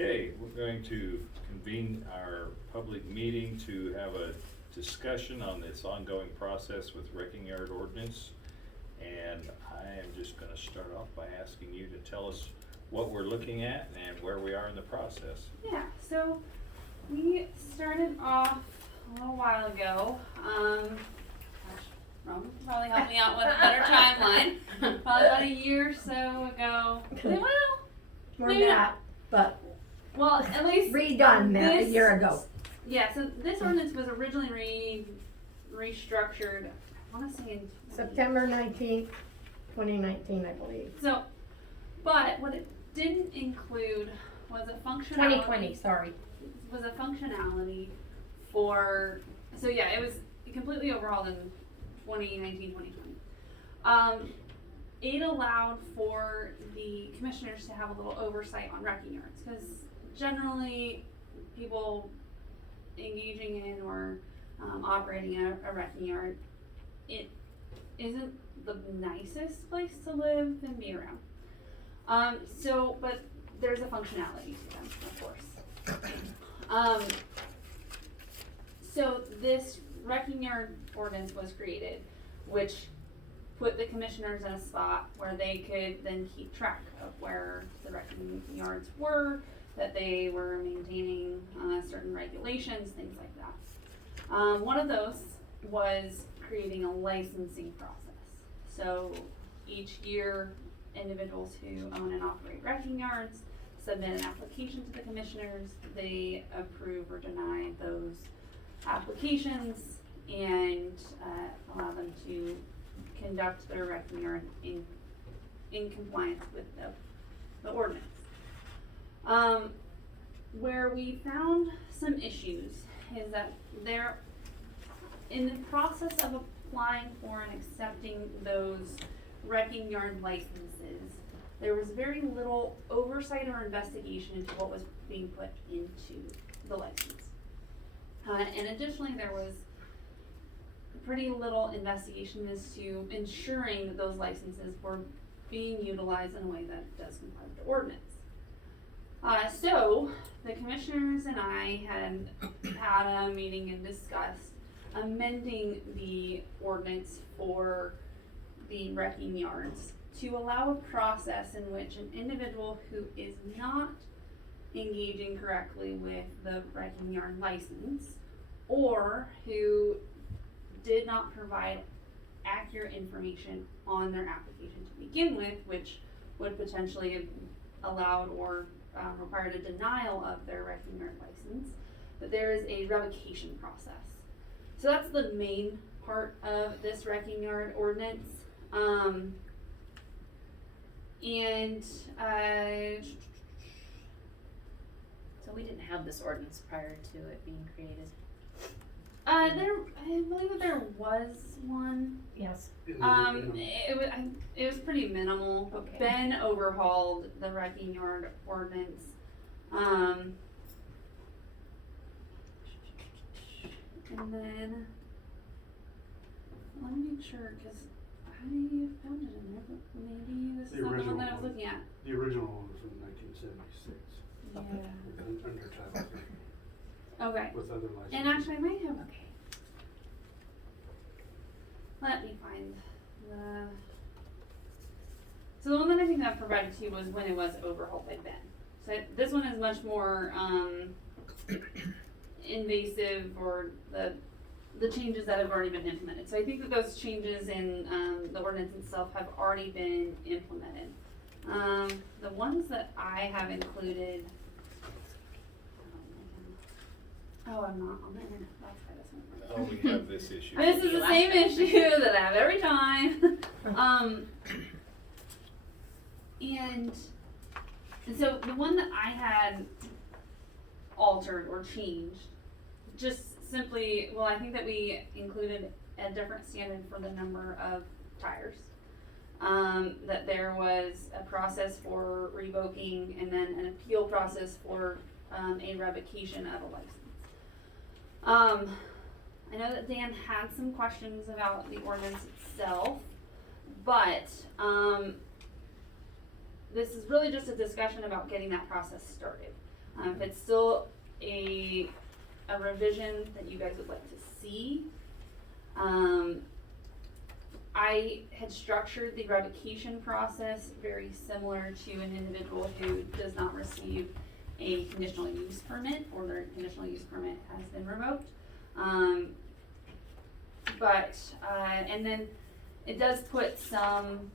Okay, we're going to convene our public meeting to have a discussion on this ongoing process with wrecking yard ordinance. And I am just gonna start off by asking you to tell us what we're looking at and where we are in the process. Yeah, so we started off a little while ago. Rome can probably help me out with a better timeline. Probably about a year or so ago. Well, More maybe than not. that, but At least redone that a this- year ago. Yeah, so this ordinance was originally restructured, I wanna say in September 19th, 2019, I believe. So, but what it didn't include was a functionality. 2020, sorry. Was a functionality for, so yeah, it was completely overhauled in 2019, 2020. It allowed for the commissioners to have a little oversight on wrecking yards, because generally people engaging in or operating a wrecking yard, it isn't the nicest place to live and be around. But there's a functionality to them, of course. So this wrecking yard ordinance was created, which put the commissioners in a spot where they could then keep track of where the wrecking yards were, that they were maintaining certain regulations, things like that. One of those was creating a licensing process. So each year, individuals who own and operate wrecking yards submit an application to the commissioners. They approve or deny those applications and allow them to conduct their wrecking yard in compliance with the ordinance. Where we found some issues is that they're in the process of applying for and accepting those wrecking yard licenses. There was very little oversight or investigation into what was being put into the license. And additionally, there was pretty little investigation as to ensuring that those licenses were being utilized in a way that does comply with the ordinance. So the commissioners and I had a meeting and discussed amending the ordinance for the wrecking yards to allow a process in which an individual who is not engaging correctly with the wrecking yard license, or who did not provide accurate information on their application to begin with, which would potentially have allowed or required a denial of their wrecking yard license, that there is a revocation process. So that's the main part of this wrecking yard ordinance. So we didn't have this ordinance prior to it being created. I believe that there was one. Yes. It was pretty minimal. Okay. Ben overhauled the wrecking yard ordinance. And then let me make sure, because I found it in there, but maybe this is not the one that I was looking at. The original one was from 1976. Yeah. Untitled Chapter. Okay. With other licenses. And actually, I might have. Okay. Let me find the. So the one that I think I provided to you was when it was overhauled by Ben. So this one is much more invasive, or the changes that have already been implemented. So I think that those changes in the ordinance itself have already been implemented. The ones that I have included. Oh, I'm not on the internet. That's why this one. Oh, we have this issue. This is the same issue that I have every time. And so the one that I had altered or changed, just simply, well, I think that we included a different standard for the number of tires. That there was a process for revoking and then an appeal process for a revocation of a license. I know that Dan had some questions about the ordinance itself, but this is really just a discussion about getting that process started. If it's still a revision that you guys would like to see, I had structured the revocation process very similar to an individual who does not receive a conditional use permit, or their conditional use permit has been revoked. And then it does put some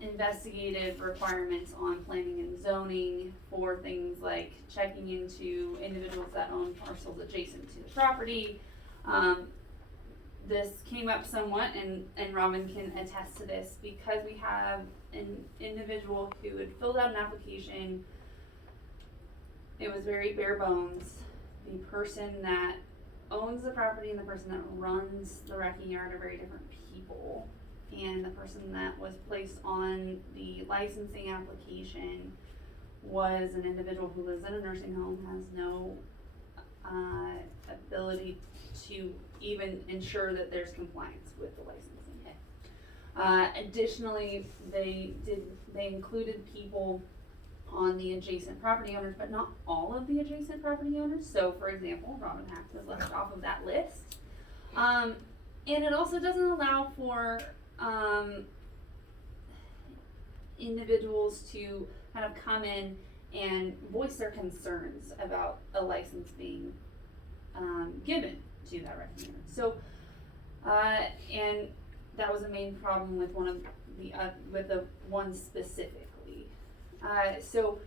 investigative requirements on planning and zoning for things like checking into individuals that own parcels adjacent to the property. This came up somewhat, and Robin can attest to this, because we have an individual who had filled out an application. It was very bare bones. The person that owns the property and the person that runs the wrecking yard are very different people. And the person that was placed on the licensing application was an individual who lives in a nursing home, has no ability to even ensure that there's compliance with the licensing. Additionally, they included people on the adjacent property owners, but not all of the adjacent property owners. So, for example, Robin Hack was left off of that list. And it also doesn't allow for individuals to kind of come in and voice their concerns about a license being given to that wrecking yard. So, and that was a main problem with one of the with the one specifically. So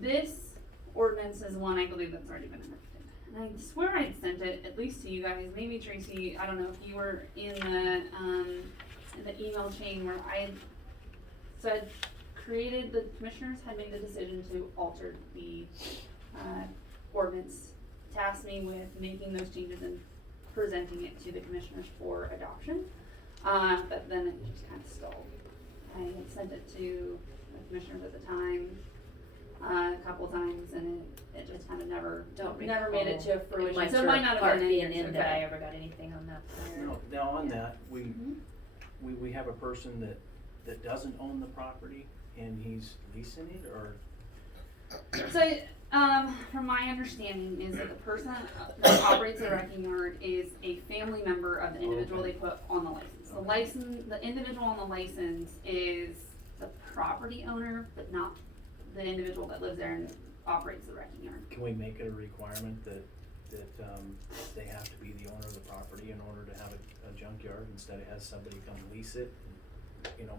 this ordinance is one I believe that's already been enacted. And I swear I sent it at least to you guys, maybe Tracy, I don't know if you were in the email chain where I said the commissioners had made the decision to alter the ordinance, tasked me with making those changes and presenting it to the commissioners for adoption. But then it just kind of stalled. I had sent it to the commissioners at the time, a couple of times, and it just kind of never made it to fruition. So it might not have been in that I ever got anything on that prior. No, now on that, we have a person that doesn't own the property and he's leasing it, or? So, from my understanding is that the person that operates the wrecking yard is a family member of the individual they put on the license. The individual on the license is the property owner, but not the individual that lives there and operates the wrecking yard. Can we make it a requirement that they have to be the owner of the property in order to have a junkyard, instead of have somebody come lease it, you know?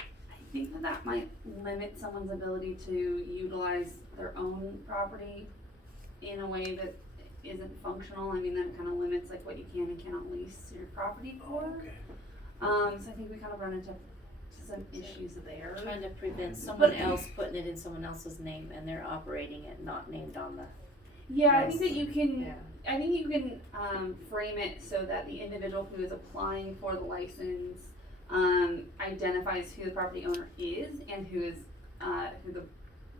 I think that might limit someone's ability to utilize their own property in a way that isn't functional. I mean, that kind of limits like what you can and cannot lease your property for. Okay. So I think we kind of run into some issues there. Trying to prevent someone else putting it in someone else's name and they're operating it not named on the. Yeah, I think that you can. Yeah. I think you can frame it so that the individual who is applying for the license identifies who the property owner is and who the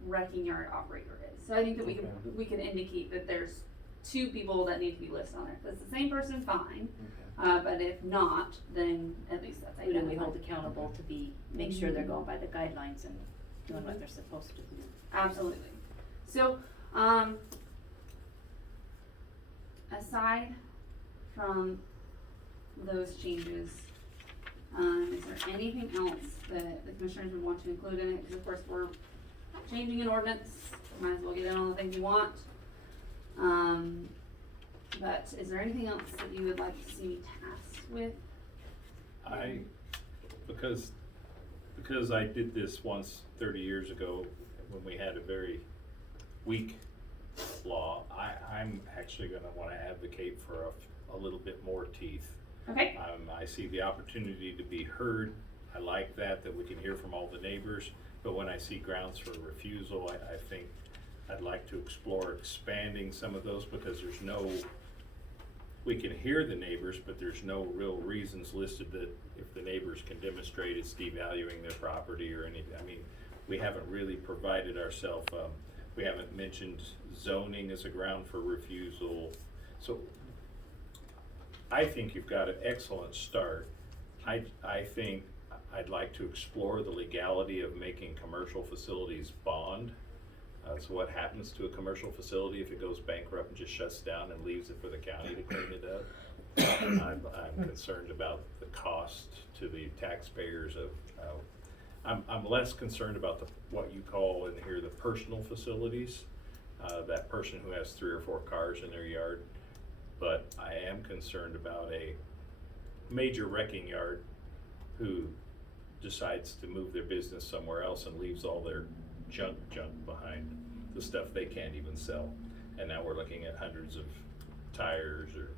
wrecking yard operator is. So I think that we can indicate that there's two people that need to be listed on there. If it's the same person, fine. Okay. But if not, then at least that's Who do identified. we hold accountable to make sure they're going by the guidelines and doing what they're supposed to do? Absolutely. So, aside from those changes, is there anything else that the commissioners would want to include in it? Because of course we're changing an ordinance, might as well get in all the things you want. But is there anything else that you would like to see me tasked with? Because I did this once 30 years ago when we had a very weak law, I'm actually gonna wanna advocate for a little bit more teeth. Okay. I see the opportunity to be heard. I like that we can hear from all the neighbors, but when I see grounds for refusal, I think I'd like to explore expanding some of those, because we can hear the neighbors, but there's no real reasons listed that if the neighbors can demonstrate it's devaluing their property or anything. I mean, we haven't really provided ourselves, we haven't mentioned zoning as a ground for refusal. So I think you've got an excellent start. I think I'd like to explore the legality of making commercial facilities bond. So what happens to a commercial facility if it goes bankrupt and just shuts down and leaves it for the county to clean it up? I'm concerned about the cost to the taxpayers of, I'm less concerned about what you call in here the personal facilities, that person who has 3 or 4 cars in their yard. But I am concerned about a major wrecking yard who decides to move their business somewhere else and leaves all their junk behind, the stuff they can't even sell. And now we're looking at hundreds of tires or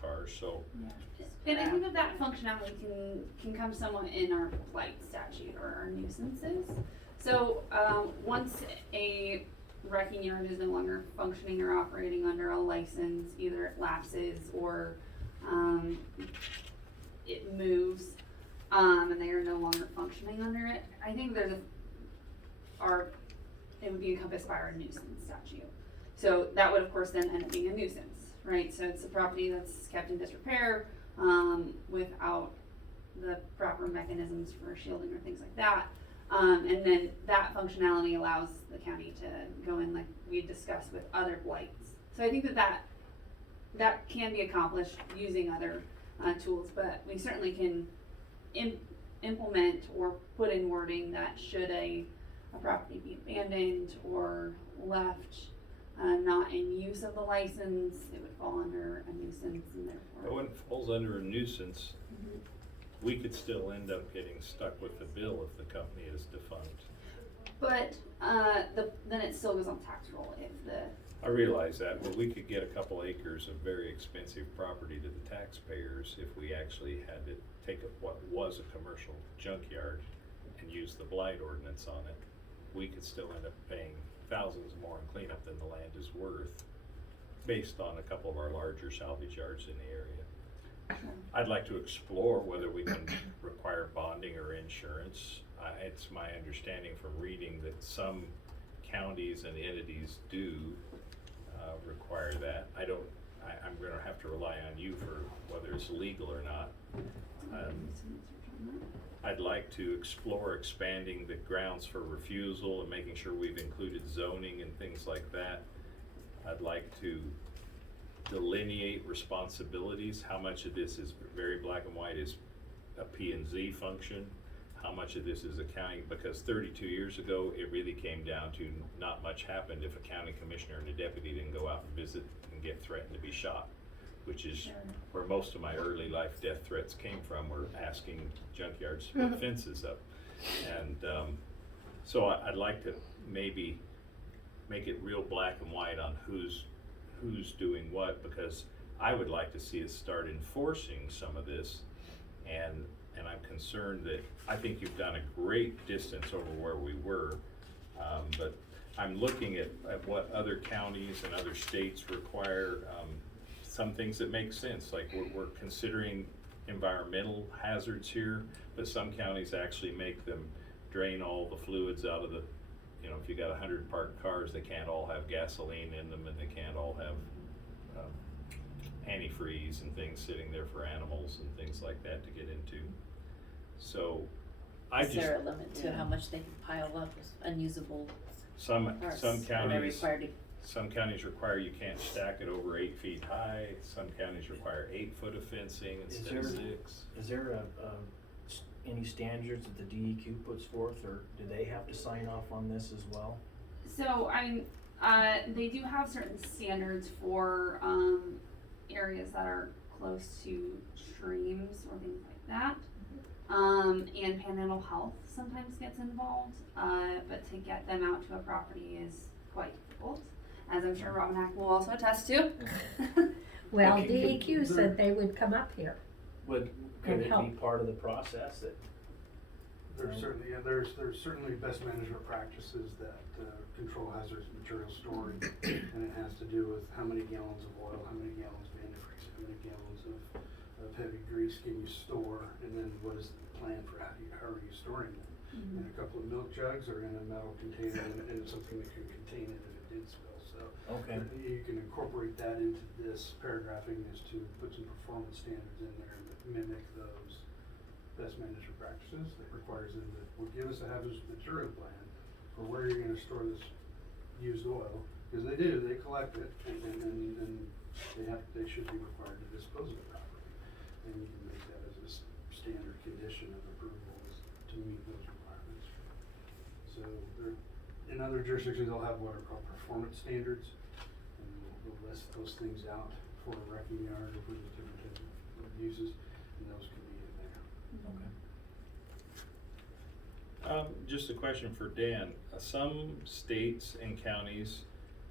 cars, so. And I think that functionality can come somewhat in our blight statute or our nuisances. So, once a wrecking yard is no longer functioning or operating under a license, either it lapses or, it moves, and they are no longer functioning under it, I think there's it would be encompassed by our nuisance statute. So that would of course then end up being a nuisance, right? So it's a property that's kept in disrepair, without the proper mechanisms for shielding or things like that. And then that functionality allows the county to go in like we discussed with other blights. So I think that can be accomplished using other tools, but we certainly can implement or put in wording that should a property be abandoned or left not in use of the license, it would fall under a nuisance and But therefore. when it falls under a nuisance, we could still end up getting stuck with the bill if the company is defunct. But then it still goes on tax roll if the. I realize that, but we could get a couple acres of very expensive property to the taxpayers if we actually had to take what was a commercial junkyard and use the blight ordinance on it. We could still end up paying thousands more in cleanup than the land is worth, based on a couple of our larger salvage yards in the area. I'd like to explore whether we can require bonding or insurance. It's my understanding from reading that some counties and entities do require that. I'm gonna have to rely on you for whether it's legal or not. I'd like to explore expanding the grounds for refusal and making sure we've included zoning and things like that. I'd like to delineate responsibilities. How much of this is very black and white is a P&Z function? How much of this is accounting? Because 32 years ago, it really came down to not much happened if a county commissioner and a deputy didn't go out and visit and get threatened to be shot, which is where most of my early life death threats came from, were asking junkyards to put fences up. And so I'd like to maybe make it real black and white on who's doing what, because I would like to see us start enforcing some of this, and I'm concerned that I think you've done a great distance over where we were, but I'm looking at what other counties and other states require. Some things that make sense, like we're considering environmental hazards here, but some counties actually make them drain all the fluids out of the, if you got 100 parked cars, they can't all have gasoline in them, and they can't all have antifreeze and things sitting there for animals and things like that to get into. So Is there a limit to how much they can pile up as unusable some parts? Are they counties. required to? Some counties require you can't stack it over 8 feet high. Some counties require 8 foot of fencing instead of 6. Is there any standards that the DEQ puts forth, or do they have to sign off on this as well? So they do have certain standards for areas that are close to streams or things like that. And Panhandle Health sometimes gets involved, but to get them out to a property is quite difficult, as I'm sure Robin Hack will also attest to. Well, Okay, DEQ said they would come up here. Could And it be help. part of the process that? There's certainly best management practices that control hazardous material storing, and it has to do with how many gallons of oil, how many gallons of antifreeze, how many gallons of heavy grease can you store, and then what is the plan for how are you storing them? In a couple of milk jugs or in a metal container, and something that can contain it if it did spill. So Okay. you can incorporate that into this paragraphing, is to put some performance standards in there and mimic those. best management practices that requires them to, will give us a hazardous material plan for where you're gonna store this used oil, because they do, they collect it, and they should be required to dispose of it properly. And you can make that as a standard condition of approval is to meet those requirements. So in other jurisdictions, they'll have what are called performance standards, and they'll list those things out for a wrecking yard or for the different types of uses, and those can be in there. Just a question for Dan. Some states and counties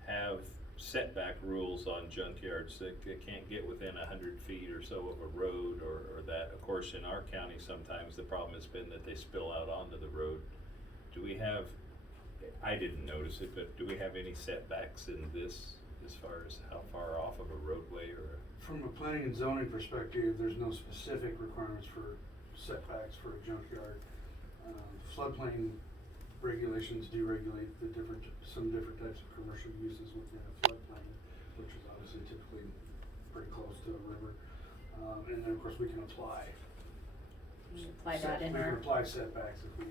have setback rules on junkyards that can't get within 100 feet or so of a road or that. Of course, in our county, sometimes the problem has been that they spill out onto the road. Do we have, I didn't notice it, but do we have any setbacks in this as far as how far off of a roadway or? From a planning and zoning perspective, there's no specific requirements for setbacks for a junkyard. Floodplain regulations do regulate some different types of commercial uses within a floodplain, which is obviously typically pretty close to a river. And then of course we can apply. We apply that in We our. can apply setbacks if we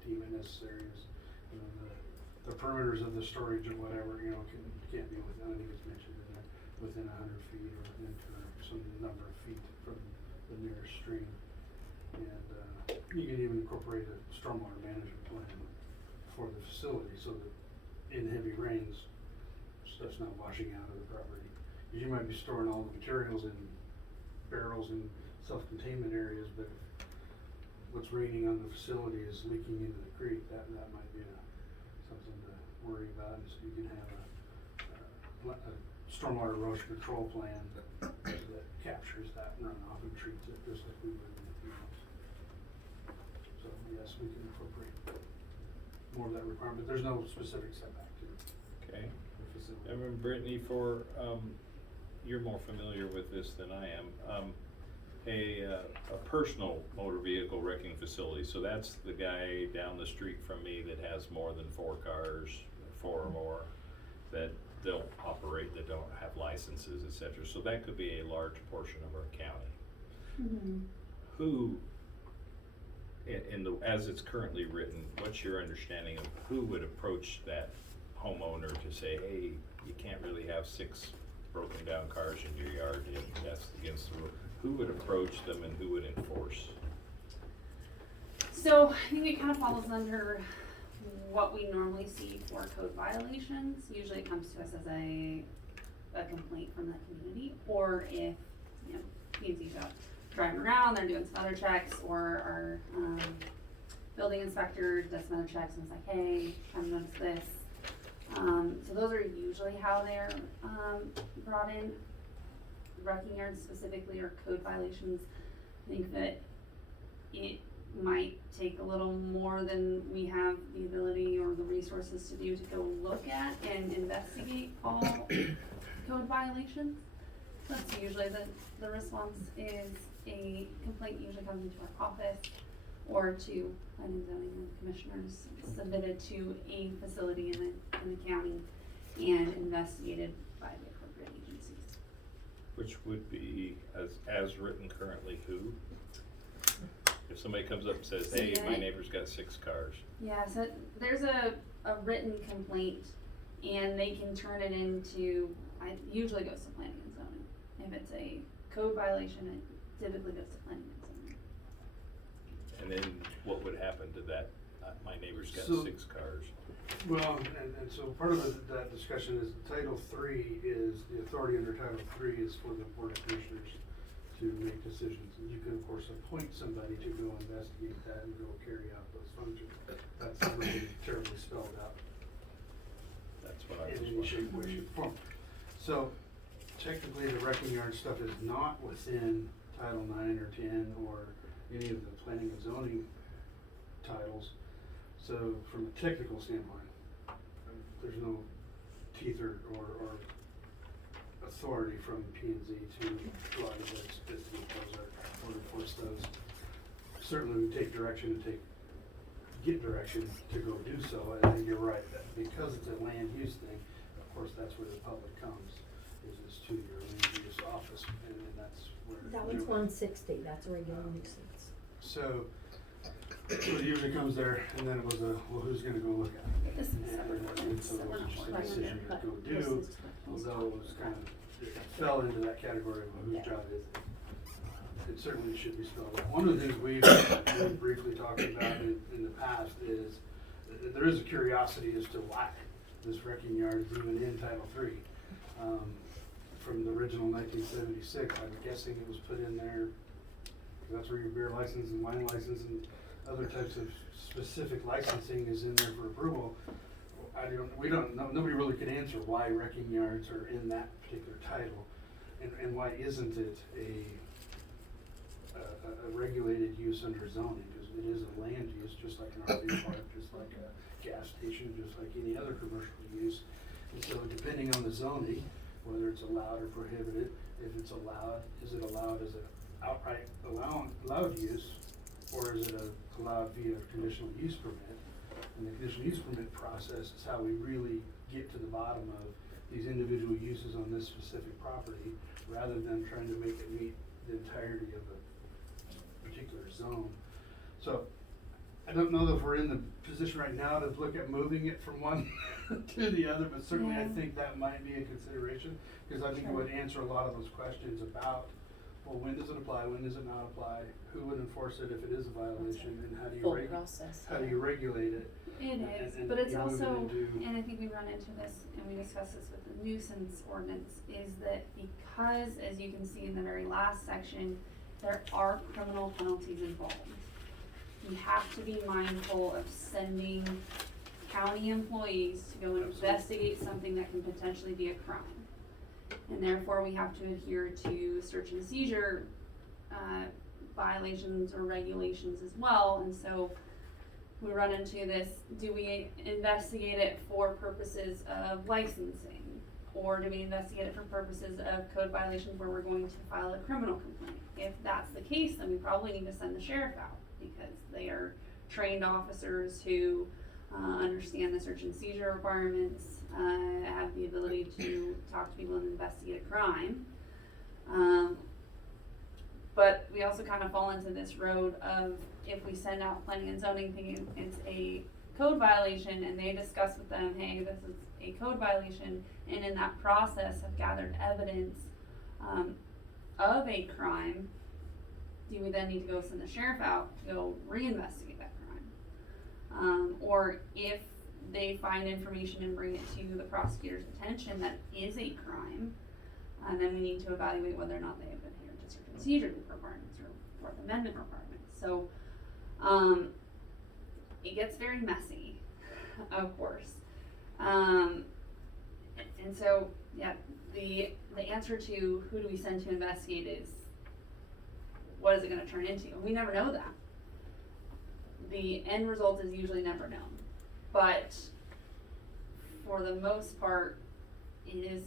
deem it necessary. You know, the perimeters of the storage or whatever, you know, can't be within, I think it's mentioned in there, within 100 feet or within some number of feet from the nearest stream. And you can even incorporate a stormwater management plan for the facility so that in heavy rains, stuff's not washing out of the property. Because you might be storing all the materials in barrels and self-containment areas, but if what's raining on the facility is leaking into the creek, that might be something to worry about. And so you can have a stormwater erosion control plan that captures that runoff and treats it just like we would anything else. So yes, we can incorporate more of that requirement. There's no specific setback to Okay. the facility. I remember Brittany you're more familiar with this than I am. A personal motor vehicle wrecking facility. So that's the guy down the street from me that has more than 4 cars, 4 or more, that they'll operate that don't have licenses, etc. So that could be a large portion of our county. Who, as it's currently written, what's your understanding of who would approach that homeowner to say, hey, you can't really have 6 broken down cars in your yard, that's against the rule? Who would approach them and who would enforce? So I think it kind of falls under what we normally see for code violations. Usually it comes to us as a complaint from the community, or if, you know, P&Z's out driving around, they're doing some other checks, or our building inspector does some other checks and it's like, hey, I've noticed this. So those are usually how they're brought in. Wrecking yards specifically or code violations, I think that it might take a little more than we have the ability or the resources to do to go look at and investigate all code violations. That's usually the response is a complaint usually comes into our office or to planning, zoning, and commissioners, submitted to a facility in the county and investigated by the appropriate agencies. Which would be, as written currently, who? If somebody comes up and says, hey, my neighbor's got 6 cars. Yeah, so there's a written complaint and they can turn it into, it usually goes to planning and zoning. If it's a code violation, it typically goes to planning and zoning. And then what would happen to that? My neighbor's got 6 cars. Well, and so part of that discussion is Title III is, the authority under Title III is for the Board of Commissioners to make decisions. And you can, of course, appoint somebody to go investigate that and go carry out those functions. That's not really terribly spelled out That's what I was in any shape, way, shape, or form. So technically, the wrecking yard stuff is not within Title IX or 10 or any of the planning and zoning titles. So from a technical standpoint, there's no teeth or authority from P&Z to liability investigate those or enforce those. Certainly we take direction and get direction to go do so. And you're right, that because it's a land use thing, of course, that's where the public comes, is to your land use office, and that's where. That one's 160, that's a regular nuisance. So it usually comes there, and then it was well, who's gonna go look at it? This is a separate And ordinance, so so it we're was not just a working on decision it. to go This do, is- although it was kind of, it fell into that category of whose job is it. It certainly should be spelled out. One of the things we've briefly talked about in the past is, that there is a curiosity as to why this wrecking yard is even in Title III. From the original 1976, I'm guessing it was put in there, that's where your beer license and wine license and other types of specific licensing is in there for approval. We don't know, nobody really could answer why wrecking yards are in that particular title, and why isn't it a regulated use under zoning, because it is a land use, just like an RV park, just like a gas station, just like any other commercial use. And so depending on the zoning, whether it's allowed or prohibited, if it's allowed, is it allowed as an outright allowed use, or is it allowed via conditional use permit? And the conditional use permit process is how we really get to the bottom of these individual uses on this specific property, rather than trying to make it meet the entirety of a particular zone. So I don't know that we're in the position right now to look at moving it from one to the other, but certainly I Yeah. think that might be a consideration, because I think it Sure. would answer a lot of those questions about, well, when does it apply, when does it not apply, who would enforce it if it is a violation, and how do you Full process. how do you regulate it? It is, And but it's you move it also, into- and I think we run into this, and we discussed this with the nuisance ordinance, is that because, as you can see in the very last section, there are criminal penalties involved. We have to be mindful of sending county employees to go investigate something that can potentially be a crime. And therefore, we have to adhere to search and seizure, violations or regulations as well, and so we run into this, do we investigate it for purposes of licensing? Or do we investigate it for purposes of code violations where we're going to file a criminal complaint? If that's the case, then we probably need to send the sheriff out, because they are trained officers who understand the search and seizure requirements, have the ability to talk to people and investigate a crime. But we also kind of fall into this road of, if we send out planning and zoning thinking it's a code violation, and they discuss with them, hey, this is a code violation, and in that process have gathered evidence of a crime, do we then need to go send the sheriff out to go reinvestigate that crime? Or if they find information and bring it to the prosecutor's attention that is a crime, then we need to evaluate whether or not they have adhered to certain seizure requirements or Fourth Amendment requirements. So, it gets very messy, of course. And so, yeah, the answer to who do we send to investigate is, what is it gonna turn into? And we never know that. The end result is usually never known. But for the most part, it is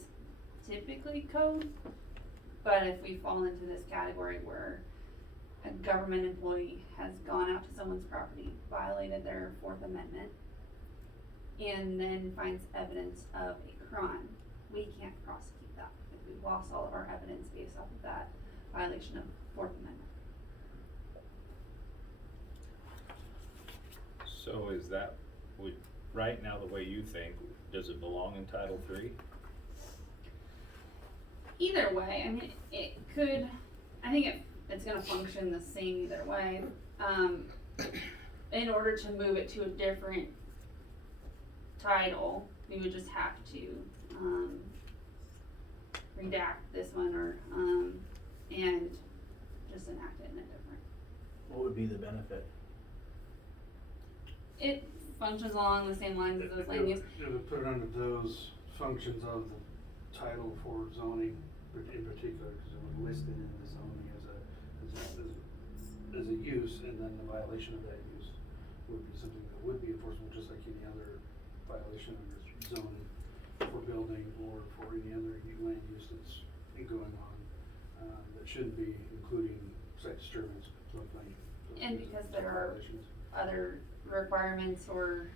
typically code. But if we fall into this category where a government employee has gone out to someone's property, violated their Fourth Amendment, and then finds evidence of a crime, we can't prosecute that, because we've lost all of our evidence based off of that violation of Fourth Amendment. So is that, right now, the way you think, does it belong in Title III? Either way, I mean, it could, I think it's gonna function the same either way. In order to move it to a different title, we would just have to, redact this one or, and just enact it in a different. What would be the benefit? It functions along the same lines as those land use. It would put it under those functions of the title for zoning in particular, because it would list it in the zoning as a use, and then the violation of that use would be something that would be enforceable, just like any other violation under zoning for building or for any other land use that's going on, that shouldn't be including site disturbance, floodplain. And because there are violations. other requirements or,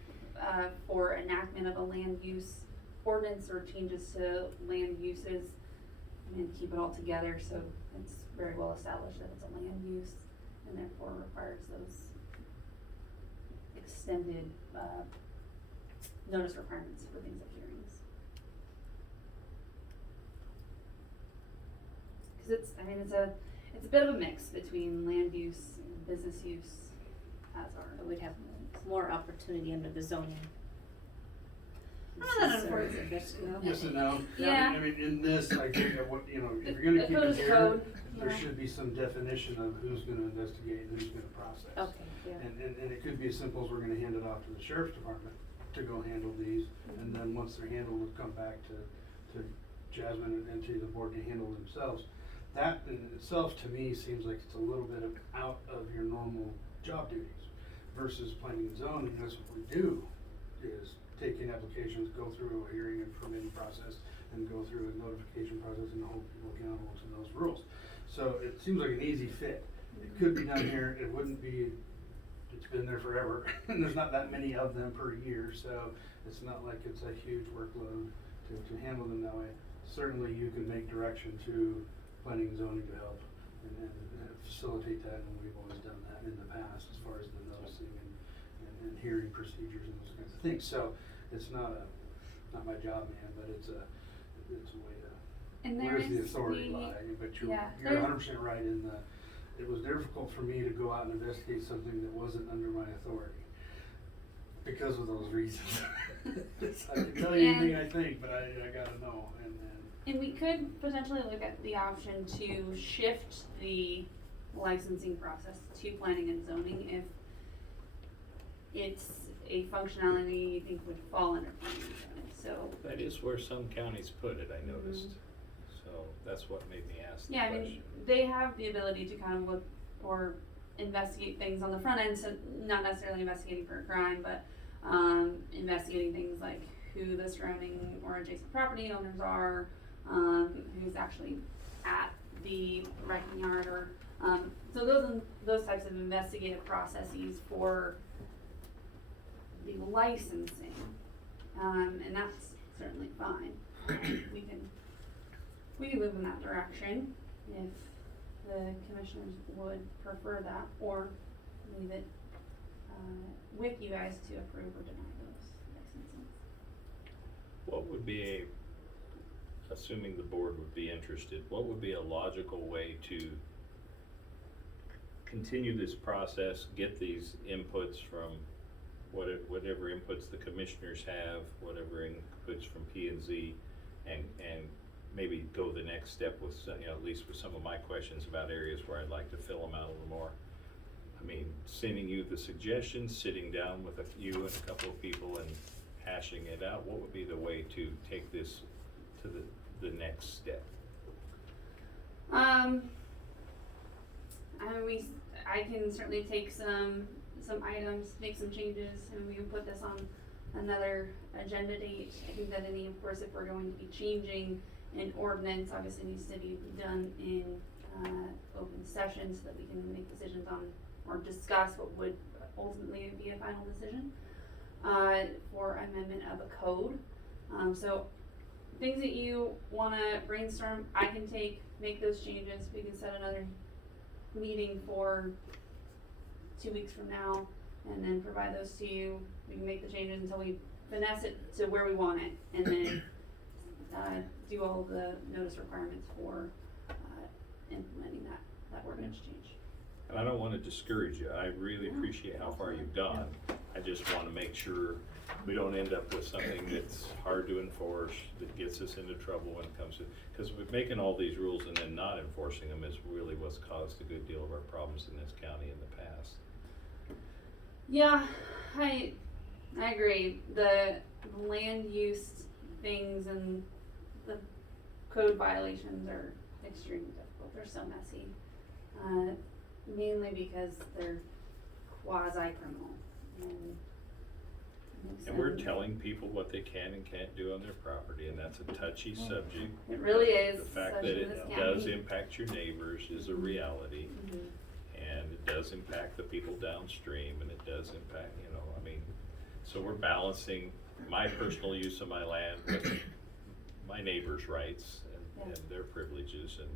for enactment of a land use ordinance or changes to land uses, and keep it all together, so it's very well established that it's a land use. and therefore requires those extended, notice requirements for things like hearings. Cause it's a bit of a mix between land use and business use as our. But we'd have more opportunity under the zoning. Not that unfortunate. Yes and no. Yeah. I mean, in this, I think that what, if you're gonna The keep code it is here, code, there yeah. should be some definition of who's gonna investigate and who's gonna process. Okay, yeah. And it could be as simple as we're gonna hand it off to the sheriff's department to go handle these, and then once they're handled, it'll come back to Jasmine and to the board to handle themselves. That in itself, to me, seems like it's a little bit of out of your normal job duties versus planning and zoning. That's what we do, is take in applications, go through a hearing and permitting process, and go through a notification process and hold people accountable to those rules. So it seems like an easy fit. It could be done here, it wouldn't be, it's been there forever, and there's not that many of them per year, so it's not like it's a huge workload to handle them that way. Certainly you can make direction to planning and zoning to help and facilitate that, and we've always done that in the past as far as the noticing and hearing procedures and those kinds of things. So it's not my job, man, but it's a way to, And there where's the is authority lie? But you're yeah, 100% right in it was difficult for me to go out and investigate something that wasn't under my authority because of those reasons. I can tell you anything I think, but I gotta know. And we could potentially look at the option to shift the licensing process to planning and zoning if it's a functionality you think would fall under planning and zoning, so. That is where some counties put it, I noticed. So that's what made me ask the Yeah, I question. mean, they have the ability to kind of look or investigate things on the front end, so not necessarily investigating for a crime, but investigating things like who the surrounding or adjacent property owners are, who's actually at the wrecking yard, or so those types of investigative processes for the licensing, and that's certainly fine. We can move in that direction if the commissioners would prefer that, or leave it with you guys to approve or deny those licenses. What would be assuming the board would be interested, what would be a logical way to continue this process, get these inputs from whatever inputs the commissioners have, whatever inputs from P&Z, and maybe go the next step with, at least with some of my questions about areas where I'd like to fill them out a little more. I mean, sending you the suggestions, sitting down with you and a couple of people and hashing it out, what would be the way to take this to the next step? I can certainly take some items, make some changes, and we can put this on another agenda date. I think that of course, if we're going to be changing an ordinance, obviously needs to be done in open session so that we can make decisions on or discuss what would ultimately be a final decision for amendment of a code. So things that you wanna brainstorm, I can make those changes. We can set another meeting for 2 weeks from now and then provide those to you. We can make the changes until we finesse it to where we want it, and then do all of the notice requirements for implementing that ordinance change. And I don't wanna discourage you, I really appreciate how far you've gone. I just wanna make sure we don't end up with something that's hard to enforce, that gets us into trouble when it comes to, because we're making all these rules and then not enforcing them is really what's caused a good deal of our problems in this county in the past. Yeah, I agree. The land use things and the code violations are extremely difficult. They're so messy. Mainly because they're quasi-criminal. And we're telling people what they can and can't do on their property, and that's a touchy subject. It really is. The fact that especially in it this does county. impact your neighbors is a reality, and it does impact the people downstream, and it does impact, I mean, so we're balancing my personal use of my land with my neighbors' rights and their privileges, and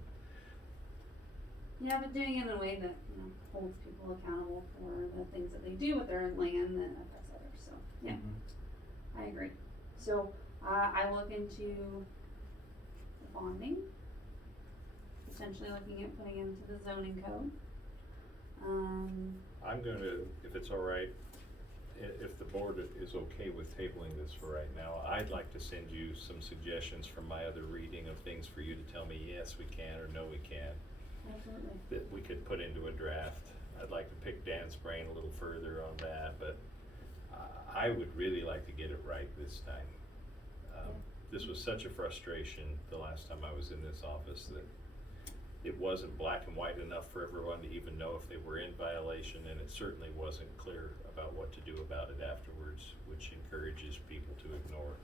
Yeah, but doing it in a way that, you know, holds people accountable for the things that they do with their land that affects others, so, yeah, Mhm. I agree. So, I look into the bonding, potentially looking at putting into the zoning code. I'm gonna, if it's all right, if the board is okay with tabling this for right now, I'd like to send you some suggestions from my other reading of things for you to tell me, yes, we can, or no, we can, Absolutely. that we could put into a draft. I'd like to pick Dan's brain a little further on that, but I would really like to get it right this time. This was such a frustration the last time I was in this office that it wasn't black and white enough for everyone to even know if they were in violation, and it certainly wasn't clear about what to do about it afterwards, which encourages people to ignore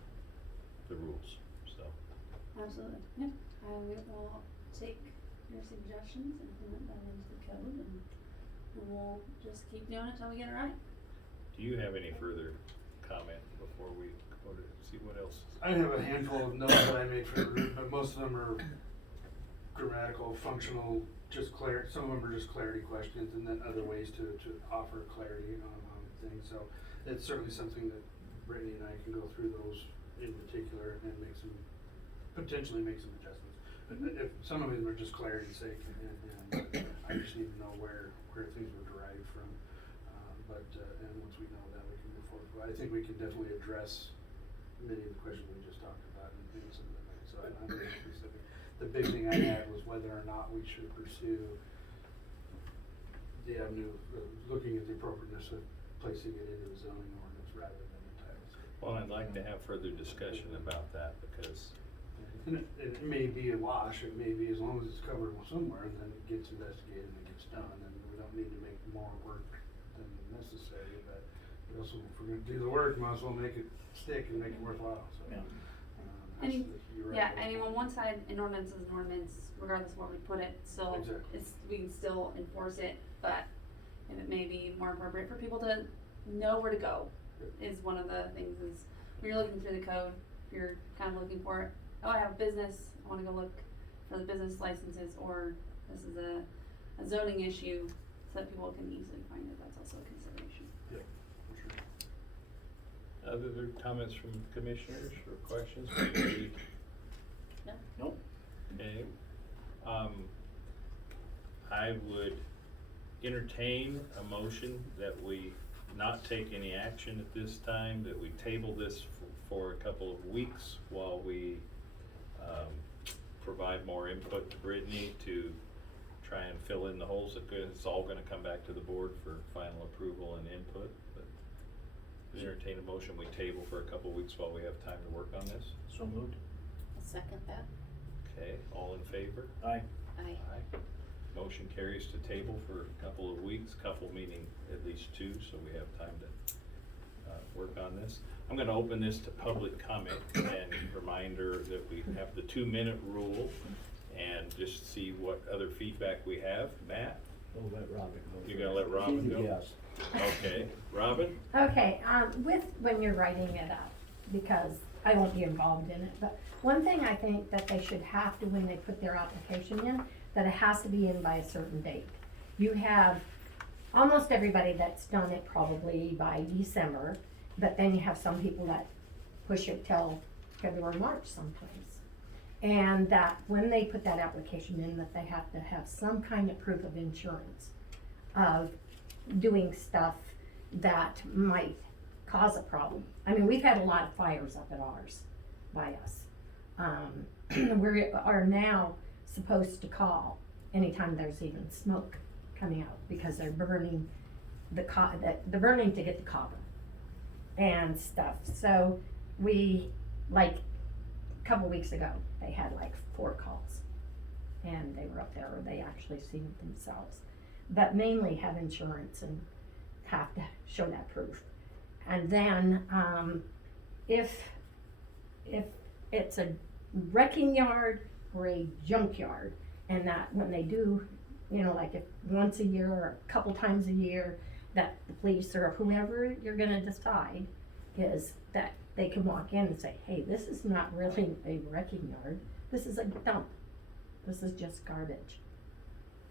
the rules, so. Absolutely, yeah. I will take your suggestions and implement them into the code, and we'll just keep doing it till we get it right. Do you have any further comment before we go to see what else? I have a handful of notes that I made for the group, but most of them are grammatical, functional, just some of them are just clarity questions, and then other ways to offer clarity on things. So it's certainly something that Brittany and I can go through those in particular and potentially make some adjustments. But if some of them are just clarity's sake, and I just need to know where things were derived from. And once we know that, we can move forward. But I think we can definitely address many of the questions we just talked about and some of them. So I'm very specific. The big thing I had was whether or not we should pursue the avenue of looking at the appropriateness of placing it into the zoning ordinance rather than the title. Well, I'd like to have further discussion about that, because And it may be a wash, it may be as long as it's covered somewhere, and then it gets investigated and it gets done, and we don't need to make more work than necessary, but we also, if we're gonna do the work, might as well make it stick and make it worthwhile, so. Yeah. You're right. Yeah, I mean, on one side, an ordinance is an ordinance, regardless of where we put it, so Exactly. we can still enforce it, but if it may be more appropriate for people to know where to go, is one of the things is, when you're looking through the code, if you're kind of looking for it, oh, I have a business, I wanna go look for the business licenses, or this is a zoning issue, so that people can easily find it, that's also a consideration. Yeah, for sure. other comments from commissioners or questions? Maybe- No? Nope. Okay, I would entertain a motion that we not take any action at this time, that we table this for a couple of weeks while we, provide more input to Britney to try and fill in the holes. It's all gonna come back to the board for final approval and input, but entertain a motion, we table for a couple of weeks while we have time to work on this. So moved. I'll second that. Okay, all in favor? Aye. Aye. Aye. Motion carries to table for a couple of weeks, couple meaning at least 2, so we have time to work on this. I'm gonna open this to public comment, and reminder that we have the 2-minute rule, and just see what other feedback we have. Matt, We'll let Robin go. you're gonna let Robin go? Yes. Okay, Robin? Okay, when you're writing it up, because I won't be involved in it, but one thing I think that they should have to, when they put their application in, that it has to be in by a certain date. You have almost everybody that's done it probably by December, but then you have some people that push it till February, March sometimes. And that when they put that application in, that they have to have some kind of proof of insurance of doing stuff that might cause a problem. I mean, we've had a lot of fires up at ours by us. We are now supposed to call anytime there's even smoke coming out, because they're burning they're burning to get the copper and stuff. So we, like, a couple weeks ago, they had like 4 calls, and they were up there, or they actually seen it themselves. But mainly have insurance and have to show that proof. And then, if it's a wrecking yard or a junkyard, and that when they do, like if once a year or a couple times a year, that the police or whoever you're gonna decide is that they can walk in and say, hey, this is not really a wrecking yard, this is a dump, this is just garbage.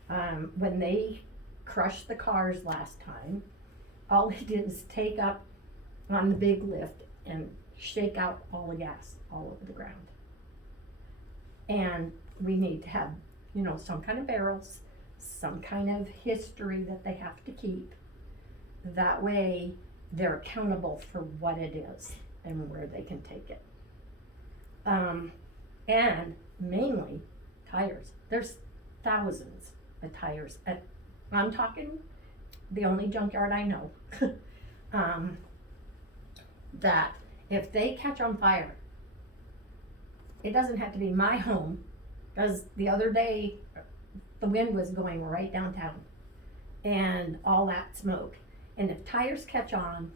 When they crushed the cars last time, all they did is take up on the big lift and shake out all the gas all over the ground. And we need to have, you know, some kind of barrels, some kind of history that they have to keep. That way they're accountable for what it is and where they can take it. And mainly tires. There's thousands of tires at, I'm talking the only junkyard I know, that if they catch on fire, it doesn't have to be my home, because the other day, the wind was going right downtown, and all that smoke. And if tires catch on,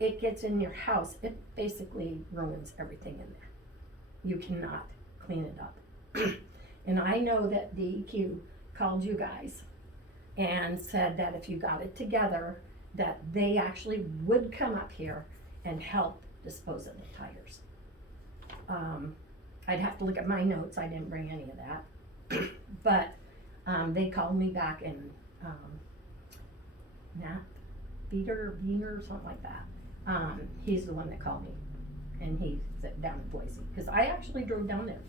it gets in your house, it basically ruins everything in there. You cannot clean it up. And I know that DEQ called you guys and said that if you got it together, that they actually would come up here and help dispose of the tires. I'd have to look at my notes, I didn't bring any of that. But they called me back and Nat Beater, or something like that. He's the one that called me, and he's down in Boise, because I actually drove down there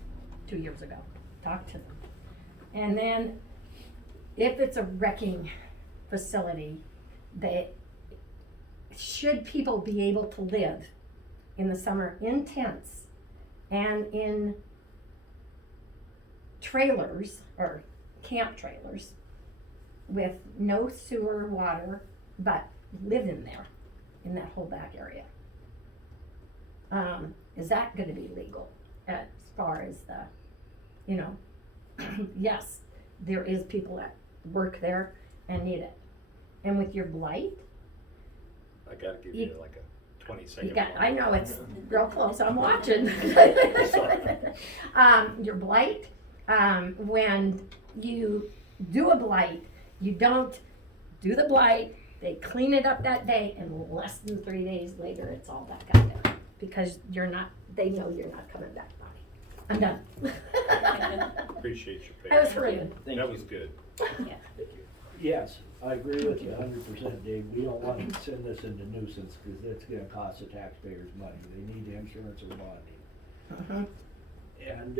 2 years ago, talked to them. And then, if it's a wrecking facility, should people be able to live in the summer in tents and in trailers, or camp trailers, with no sewer water, but live in there, in that whole back area? Is that gonna be legal as far as the, you know, yes, there is people that work there and need it. And with your blight, I gotta give you like a 20-second. you got, I know it's real close, I'm watching. Your blight, when you do a blight, you don't do the blight, they clean it up that day, and less than 3 days later, it's all back out there. Because you're not, they know you're not coming back, Bonnie. I'm done. Appreciate your patience. I was hurrying. That was good. Yes, I agree with you 100%, Dave. We don't want to send this into nuisance, because it's gonna cost the taxpayers money. They need insurance or bonding. And,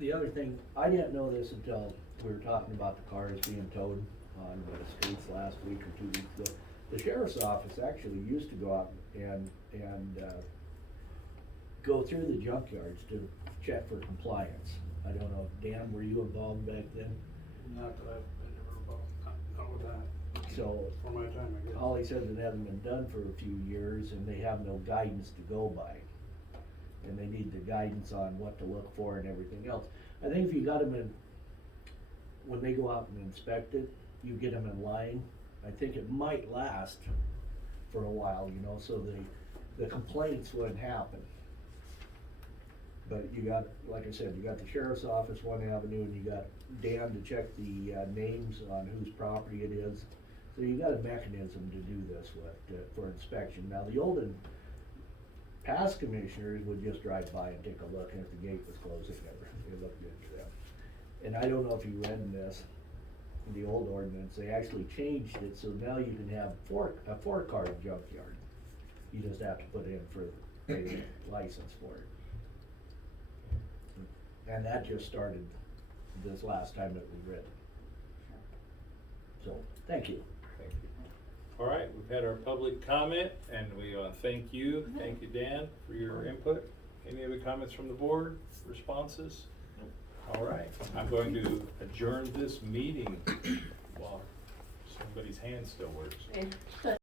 the other thing, I didn't know this until we were talking about the cars being towed on the streets last week or 2 weeks ago. The sheriff's office actually used to go out and go through the junkyards to check for compliance. I don't know, Dan, were you involved back then? Not that I've been ever involved, not with that. So, For my time, I guess. Ollie says it hasn't been done for a few years, and they have no guidance to go by. And they need the guidance on what to look for and everything else. I think if you got them in, when they go out and inspect it, you get them in line, I think it might last for a while, you know, so the complaints wouldn't happen. But you got, like I said, you got the sheriff's office, one avenue, and you got Dan to check the names on whose property it is. So you got a mechanism to do this with, for inspection. Now, the olden past commissioners would just drive by and take a look, and if the gate was closed, it looked good to them. And I don't know if you read in this, in the old ordinance, they actually changed it, so now you can have a four-car junkyard. You just have to put in for a license for it. And that just started this last time it was written. So, thank you. Thank you. All right, we've had our public comment, and we thank you. Thank you, Dan, for your input. Any other comments from the board, responses? All right, I'm going to adjourn this meeting while somebody's hand still works.